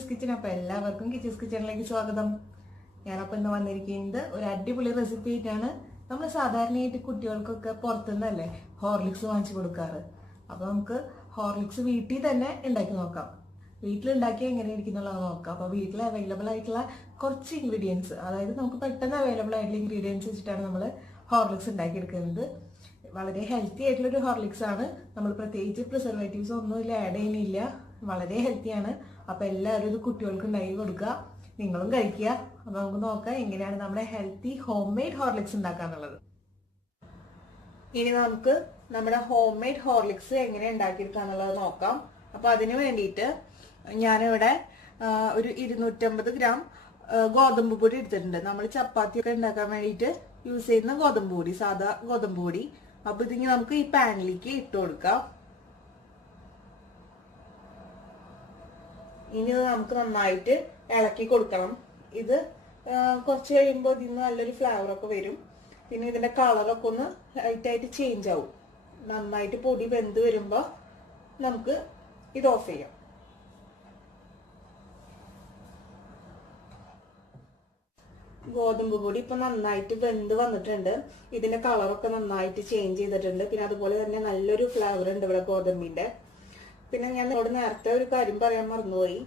Kichus kitchen. അപ്പോൾ എല്ലാവർക്കും കിച്ചൂസ് കിച്ചണിലേക്ക് സ്വാഗതം. ഞാനപ്പോൾ ഇന്ന് വന്നിരിക്കുന്നത് ഒരു അടിപൊളി റെസിപ്പി ആയിട്ടാണ്. നമ്മൾ സാധാരണയായിട്ട് കുട്ടികൾക്കൊക്കെ പുറത്തുനിന്നല്ലേ ഹോർലിക്സ് വാങ്ങിച്ചു കൊടുക്കാറ്. അപ്പോൾ നമുക്ക് ഹോർലിക്സ് വീട്ടിൽ തന്നെ ഉണ്ടാക്കി നോക്കാം. വീട്ടിലുണ്ടാക്കി എങ്ങനെ ഇരിക്കുന്നുള്ളത് നോക്കാം. അപ്പോൾ വീട്ടിൽ അവൈലബിൾ ആയിട്ടുള്ള കുറച്ച് ഇൻഗ്രീഡിയൻസ്, അതായത് നമുക്ക് പെട്ടെന്ന് അവൈലബിൾ ആയിട്ടുള്ള ഇൻഗ്രീഡിയൻസ് വെച്ചിട്ടാണ് നമ്മൾ ഹോർലിക്സ് ഉണ്ടാക്കിയെടുക്കുന്നത്. വളരെ ഹെൽത്തി ആയിട്ടുള്ളൊരു ഹോർലിക്സ് ആണ്. നമ്മൾ പ്രത്യേകിച്ച് പ്രിസർവേറ്റീവ്സ് ഒന്നും ആഡ് ചെയ്യുന്നില്ല. വളരെ ഹെൽത്തിയാണ്. അപ്പോൾ എല്ലാവരും ഇത് കുട്ടികൾക്ക് ഉണ്ടാക്കി കൊടുക്കുക, നിങ്ങളും കഴിക്കുക. അപ്പോൾ നമുക്ക് നോക്കാം എങ്ങനെയാണ് നമ്മുടെ ഹെൽത്തി ഹോം മെയ്ഡ് ഹോർലിക്സ് ഉണ്ടാക്കാന്നുള്ളത്. ഇനി നമുക്ക് നമ്മുടെ ഹോം മെയ്ഡ് ഹോർലിക്സ് എങ്ങനെ ഉണ്ടാക്കിയെടുക്കാന്നുള്ളത് നോക്കാം. അപ്പോൾ അതിന് വേണ്ടിയിട്ട് ഞാനിവിടെ ഒരു 250 ഗ്രാം ഗോതമ്പ് പൊടി എടുത്തിട്ടുണ്ട്. നമ്മൾ ചപ്പാത്തിയൊക്കെ ഉണ്ടാക്കാൻ വേണ്ടിയിട്ട് യൂസ് ചെയ്യുന്ന ഗോതമ്പ് പൊടി, സാധാ ഗോതമ്പ് പൊടി. അപ്പൊ ഇതിങ്ങി നമുക്ക് ഈ പാനിലേക്ക് ഇട്ട് കൊടുക്കാം. ഇനി ഇത് നമുക്ക് നന്നായിട്ട് ഇളക്കി കൊടുക്കണം. ഇത് കുറച്ച് കഴിയുമ്പോൾ ഇതിന് നല്ലൊരു ഫ്ലേവറൊക്കെ വരും. പിന്നെ ഇതിന്റെ കളറൊക്കെ ഒന്ന് ലൈറ്റായിട്ട് ചേഞ്ച് ആവും. നന്നായിട്ട് പൊടി വെന്ത് വരുമ്പോൾ നമുക്ക് ഇത് ഓഫ് ചെയ്യാം. ഗോതമ്പ് പൊടി ഇപ്പൊ നന്നായിട്ട് വെന്ത് വന്നിട്ടുണ്ട്. ഇതിന്റെ കളറൊക്കെ നന്നായിട്ട് ചേഞ്ച് ചെയ്തിട്ടുണ്ട്. പിന്നെ അതുപോലെ തന്നെ നല്ലൊരു ഫ്ലേവർ ഉണ്ട് ഇവിടെ ഗോതമ്പിന്റെ. പിന്നെ ഞാൻ നിങ്ങളോട് നേരത്തെ ഒരു കാര്യം പറയാൻ മറന്നുപോയി.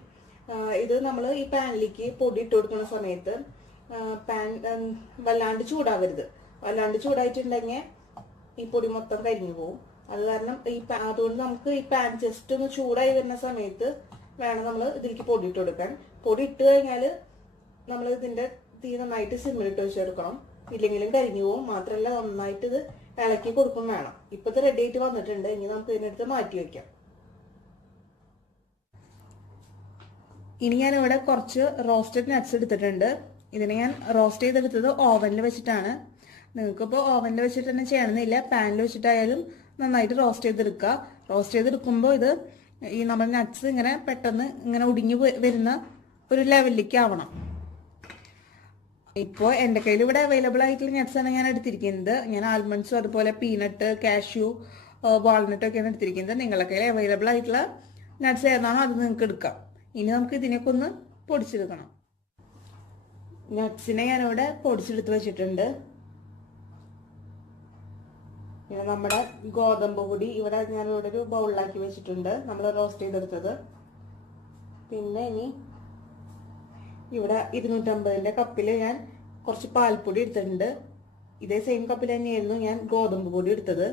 ഇത് നമ്മൾ ഈ പാനിലേക്ക് പൊടി ഇട്ട് കൊടുക്കുന്ന സമയത്ത് പാൻ വല്ലാണ്ട് ചൂടാവരുത്. വല്ലാണ്ട് ചൂടായിട്ടുണ്ടെങ്കിൽ ഈ പൊടി മൊത്തം കരിഞ്ഞു പോകും. അത് കാരണം അതുകൊണ്ട് നമുക്ക് ഈ പാൻ ജസ്റ്റ് ഒന്ന് ചൂടായി വരുന്ന സമയത്ത് വേണം നമ്മൾ ഇതിലേക്ക് പൊടി ഇട്ട് കൊടുക്കാൻ. പൊടി ഇട്ട് കഴിഞ്ഞാൽ നമ്മൾ ഇതിന്റെ തീ നന്നായിട്ട് സിമ്മിലിട്ട് വെച്ചെടുക്കണം, ഇല്ലെങ്കിലും കരിഞ്ഞു പോവും. മാത്രമല്ല നന്നായിട്ട് ഇത് ഇളക്കി കൊടുക്കും വേണം. ഇപ്പൊ ഇത് റെഡി ആയിട്ട് വന്നിട്ടുണ്ട്. ഇനി നമുക്ക് ഇതിനടുത്ത് മാറ്റി വെക്കാം. ഇനി ഞാൻ ഇവിടെ കുറച്ച് റോസ്റ്റഡ് നട്ട്സ് എടുത്തിട്ടുണ്ട്. ഇതിനെ ഞാൻ റോസ്റ്റ് ചെയ്തെടുത്തത് ഓവനിൽ വെച്ചിട്ടാണ്. നിങ്ങൾക്കിപ്പോൾ ഓവനിൽ വെച്ചിട്ട് തന്നെ ചെയ്യണമെന്നില്ല, പാനിൽ വെച്ചിട്ടായാലും നന്നായിട്ട് റോസ്റ്റ് ചെയ്തെടുക്കുക. റോസ്റ്റ് ചെയ്തെടുക്കുമ്പോൾ ഇത് ഈ നമ്മുടെ നട്ട്സ് ഇങ്ങനെ പെട്ടെന്ന് ഇങ്ങനെ ഒടിഞ്ഞു വരുന്ന ഒരു ലെവലിലേക്ക് ആവണം. ഇപ്പോൾ എൻ്റെ കയ്യിൽ ഇവിടെ അവൈലബിൾ ആയിട്ടുള്ള നട്ട്സ് ആണ് ഞാൻ എടുത്തിരിക്കുന്നത്. ഞാൻ ആൽമണ്ട്സും അതുപോലെ പീനട്ട്, കാഷ്യൂ, വാൾനട്ട് ഒക്കെയാണ് എടുത്തിരിക്കുന്നത്. നിങ്ങളുടെ കയ്യിൽ അവൈലബിൾ ആയിട്ടുള്ള നട്ട്സ് ഏതാണോ അത് നിങ്ങൾക്ക് എടുക്കാം. ഇനി നമുക്ക് ഇതിനൊക്കെ ഒന്ന് പൊടിച്ചെടുക്കണം. നട്ട്സിനെ ഞാനിവിടെ പൊടിച്ചെടുത്ത് വെച്ചിട്ടുണ്ട്. പിന്നെ നമ്മുടെ ഗോതമ്പ് പൊടി ഇവിടെ ഞാനിവിടെ ഒരു ബൗളിലാക്കി വെച്ചിട്ടുണ്ട്, നമ്മൾ റോസ്റ്റ് ചെയ്തെടുത്തത്. പിന്നെ ഇനി ഇവിടെ 250ന്റെ കപ്പിൽ ഞാൻ കുറച്ച് പാൽപ്പൊടി എടുത്തിട്ടുണ്ട്. ഇതേ സെയിം കപ്പിൽ തന്നെയായിരുന്നു ഞാൻ ഗോതമ്പ് പൊടി എടുത്തത്.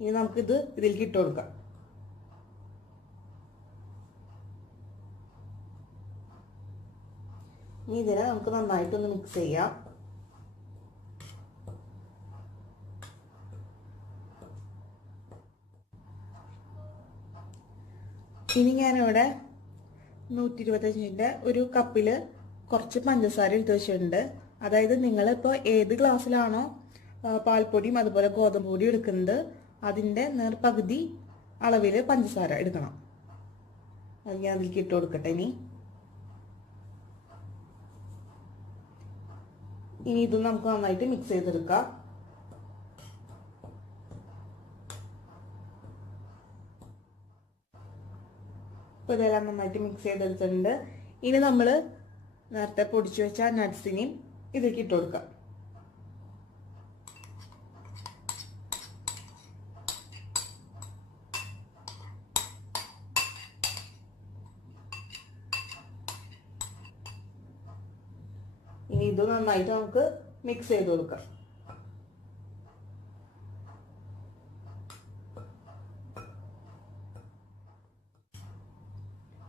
ഇനി നമുക്കിത് ഇതിലേക്ക് ഇട്ട് കൊടുക്കാം. ഇനി ഇതിനെ നമുക്ക് നന്നായിട്ടൊന്ന് മിക്സ് ചെയ്യാം. ഇനി ഞാനിവിടെ 125ന്റെ ഒരു കപ്പില് കുറച്ച് പഞ്ചസാര എടുത്ത് വെച്ചിട്ടുണ്ട്. അതായത് നിങ്ങളിപ്പോൾ ഏത് ഗ്ലാസ്സിലാണോ പാൽപ്പൊടിയും അതുപോലെ ഗോതമ്പ് പൊടിയും എടുക്കുന്നത് അതിൻ്റെ നേർപകുതി അളവിൽ പഞ്ചസാര എടുക്കണം. അത് ഞാൻ അതിലേക്ക് ഇട്ട് കൊടുക്കട്ടെ. ഇനി ഇതും നമുക്ക് നന്നായിട്ട് മിക്സ് ചെയ്തെടുക്കാം. ഇപ്പോൾ ഇതെല്ലാം നന്നായിട്ട് മിക്സ് ചെയ്തെടുത്തിട്ടുണ്ട്. ഇനി നമ്മൾ നേരത്തെ പൊടിച്ചു വെച്ച നട്ട്സിനെയും ഇതിലേക്ക് ഇട്ട് കൊടുക്കാം. ഇനി ഇത് നന്നായിട്ട് നമുക്ക് മിക്സ് ചെയ്ത് കൊടുക്കാം.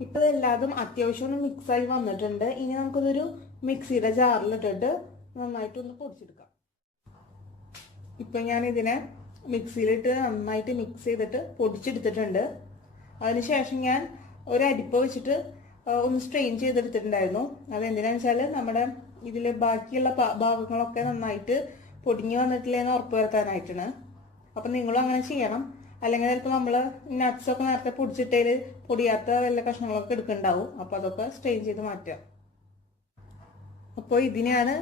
ഇപ്പൊ എല്ലാതും അത്യാവശ്യം ഒന്ന് മിക്സായി വന്നിട്ടുണ്ട്. ഇനി നമുക്കിതൊരു മിക്സിയുടെ ജാറിലിട്ടിട്ട് നന്നായിട്ടൊന്ന് പൊടിച്ചെടുക്കാം. ഇപ്പൊ ഞാൻ ഇതിനെ മിക്സിയിലിട്ട് നന്നായിട്ട് മിക്സ് ചെയ്തിട്ട് പൊടിച്ചെടുത്തിട്ടുണ്ട്. അതിനുശേഷം ഞാൻ ഒരു അരിപ്പ വെച്ചിട്ട് ഒന്ന് സ്ട്രെയിൻ ചെയ്തെടുത്തിട്ടുണ്ടായിരുന്നു. അതെന്തിനാന്ന് വെച്ചാൽ നമ്മുടെ ഇതിൽ ബാക്കിയുള്ള ഭാഗങ്ങളൊക്കെ നന്നായിട്ട് പൊടിഞ്ഞു വന്നിട്ടില്ലെന്ന് ഉറപ്പ് വരുത്താനായിട്ടാണ്. അപ്പം നിങ്ങളും അങ്ങനെ ചെയ്യണം. അല്ലെങ്കിൽ ചിലപ്പോൾ നമ്മൾ നട്ട്സൊക്കെ നേരത്തെ പൊടിച്ചിട്ടതിൽ പൊടിയാത്ത വല്ല കഷ്ണങ്ങളൊക്കെ എടുക്കുന്നുണ്ടാവും. അപ്പോൾ അതൊക്കെ സ്ട്രെയിൻ ചെയ്ത് മാറ്റുക. അപ്പോൾ ഇതിനെയാണ്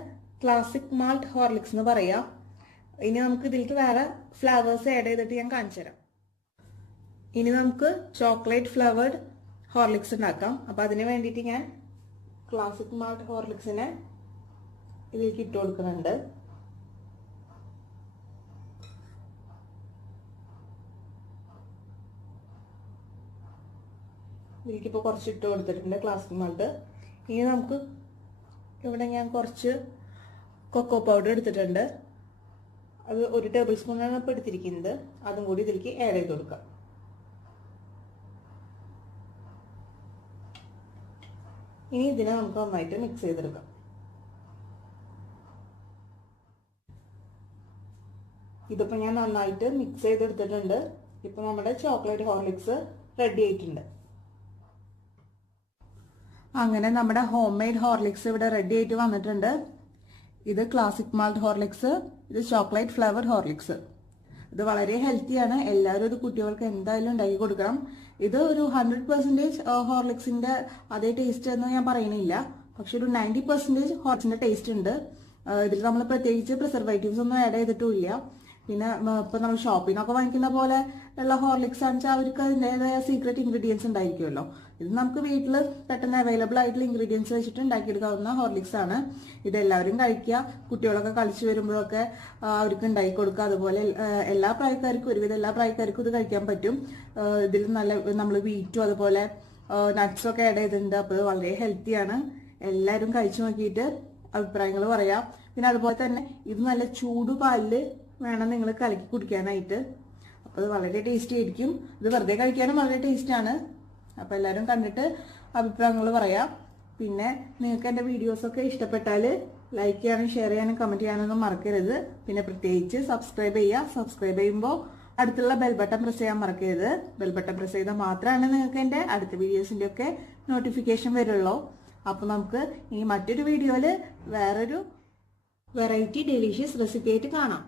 ക്ലാസിക് മാൾട്ട് ഹോർലിക്സ് എന്ന് പറയുക. ഇനി നമുക്ക് ഇതിലേക്ക് വേറെ ഫ്ലേവേഴ്സ് ആഡ് ചെയ്തിട്ട് ഞാൻ കാണിച്ചു തരാം. ഇനി നമുക്ക് ചോക്ലേറ്റ് ഫ്ലേവേർഡ് ഹോർലിക്സ് ഉണ്ടാക്കാം. അപ്പോൾ അതിന് വേണ്ടിയിട്ട് ഞാൻ ക്ലാസിക് മാൾട്ട് ഹോർലിക്സിനെ ഇതിലേക്ക് ഇട്ട് കൊടുക്കുന്നുണ്ട്. ഇതിലേക്കിപ്പോൾ കുറച്ച് ഇട്ട് കൊടുത്തിട്ടുണ്ട് ക്ലാസിക് മാൾട്ട്. ഇനി നമുക്ക് ഇവിടെ ഞാൻ കുറച്ച് കൊക്കോ പൗഡർ എടുത്തിട്ടുണ്ട്. അത് 1 ടേബിൾ സ്പൂണാണ് ഇപ്പോൾ എടുത്തിരിക്കുന്നത്. അതും കൂടി ഇതിലേക്ക് ആഡ് ചെയ്ത് കൊടുക്കാം. ഇനി ഇതിനെ നമുക്ക് നന്നായിട്ട് മിക്സ് ചെയ്തെടുക്കാം. ഇതിപ്പോൾ ഞാൻ നന്നായിട്ട് മിക്സ് ചെയ്തെടുത്തിട്ടുണ്ട്. ഇപ്പോൾ നമ്മുടെ ചോക്ലേറ്റ് ഹോർലിക്സ് റെഡി ആയിട്ടുണ്ട്. അങ്ങനെ നമ്മുടെ ഹോം മെയ്ഡ് ഹോർലിക്സ് ഇവിടെ റെഡി ആയിട്ട് വന്നിട്ടുണ്ട്. ഇത് ക്ലാസിക് മാൾട്ട് ഹോർലിക്സ്, ഇത് ചോക്ലേറ്റ് ഫ്ലേവർഡ് ഹോർലിക്സ്. ഇത് വളരെ ഹെൽത്തിയാണ്. എല്ലാവരും ഇത് കുട്ടികൾക്ക് എന്തായാലും ഉണ്ടാക്കി കൊടുക്കണം. ഇത് ഒരു 100% ഹോർലിക്സിന്റെ അതേ ടേസ്റ്റ് എന്ന് ഞാൻ പറയുന്നില്ല, പക്ഷെ ഒരു 90% ഹോർലിക്സിന്റെ ടേസ്റ്റ് ഉണ്ട്. ഇതിൽ നമ്മൾ പ്രത്യേകിച്ച് പ്രിസർവേറ്റീവ്സ് ഒന്നും ആഡ് ചെയ്തിട്ടുമില്ല. പിന്നെ ഇപ്പൊ നമ്മൾ ഷോപ്പിൽ നിന്നൊക്കെ വാങ്ങിക്കുന്ന പോലെ ഉള്ള ഹോർലിക്സ് ആണെന്ന് അവർക്ക് അതിൻ്റെതായ സീക്രട്ട് ഇൻഗ്രീഡിയൻസ് ഉണ്ടായിരിക്കുമല്ലോ. ഇത് നമുക്ക് വീട്ടിൽ പെട്ടെന്ന് അവൈലബിൾ ആയിട്ടുള്ള ഇൻഗ്രീഡിയൻസ് വെച്ചിട്ട് ഉണ്ടാക്കിയെടുക്കാവുന്ന ഹോർലിക്സ് ആണ്. ഇതെല്ലാവരും കഴിക്കുക. കുട്ടികളൊക്കെ കളിച്ചു വരുമ്പോഴൊക്കെ അവർക്ക് ഉണ്ടാക്കി കൊടുക്കുക. അതുപോലെ എല്ലാ പ്രായക്കാർക്കും, ഒരുവിധം എല്ലാ പ്രായക്കാർക്കും ഇത് കഴിക്കാൻ പറ്റും. ഇതിൽ നല്ല നമ്മൾ വീറ്റും അതുപോലെ നട്ട്സും ഒക്കെ ആഡ് ചെയ്തിട്ടുണ്ട്. അപ്പോൾ ഇത് വളരെ ഹെൽത്തിയാണ്. എല്ലാവരും കഴിച്ചു നോക്കിയിട്ട് അഭിപ്രായങ്ങൾ പറയാം. പിന്നെ അതുപോലെ തന്നെ ഇത് നല്ല ചൂട് പാലില് വേണം നിങ്ങൾ കലക്കി കുടിക്കാനായിട്ട്. അപ്പോൾ ഇത് വളരെ ടേസ്റ്റി ആയിരിക്കും. ഇത് വെറുതെ കഴിക്കാനും വളരെ ടേസ്റ്റാണ്. അപ്പോൾ എല്ലാവരും കണ്ടിട്ട് അഭിപ്രായങ്ങൾ പറയാം. പിന്നെ നിങ്ങൾക്ക് എൻ്റെ വീഡിയോസൊക്കെ ഇഷ്ടപ്പെട്ടാൽ ലൈക്ക് ചെയ്യാനും ഷെയർ ചെയ്യാനും കമൻറ്റ് ചെയ്യാനൊന്നും മറക്കരുത്. പിന്നെ പ്രത്യേകിച്ച് സബ്സ്ക്രൈബ് ചെയ്യുക. സബ്സ്ക്രൈബ് ചെയ്യുമ്പോൾ അടുത്തുള്ള ബെൽ ബട്ടൺ പ്രസ് ചെയ്യാൻ മറക്കരുത്. ബെൽ ബട്ടൺ പ്രസ് ചെയ്താൽ മാത്രമാണ് നിങ്ങൾക്ക് എൻ്റെ അടുത്ത വീഡിയോസിൻ്റെ ഒക്കെ നോട്ടിഫിക്കേഷൻ വരുള്ളൂ. അപ്പോൾ നമുക്ക് ഈ മറ്റൊരു വീഡിയോയിൽ വേറൊരു വെറൈറ്റി ഡെലീഷ്യസ് റെസിപ്പി ആയിട്ട് കാണാം.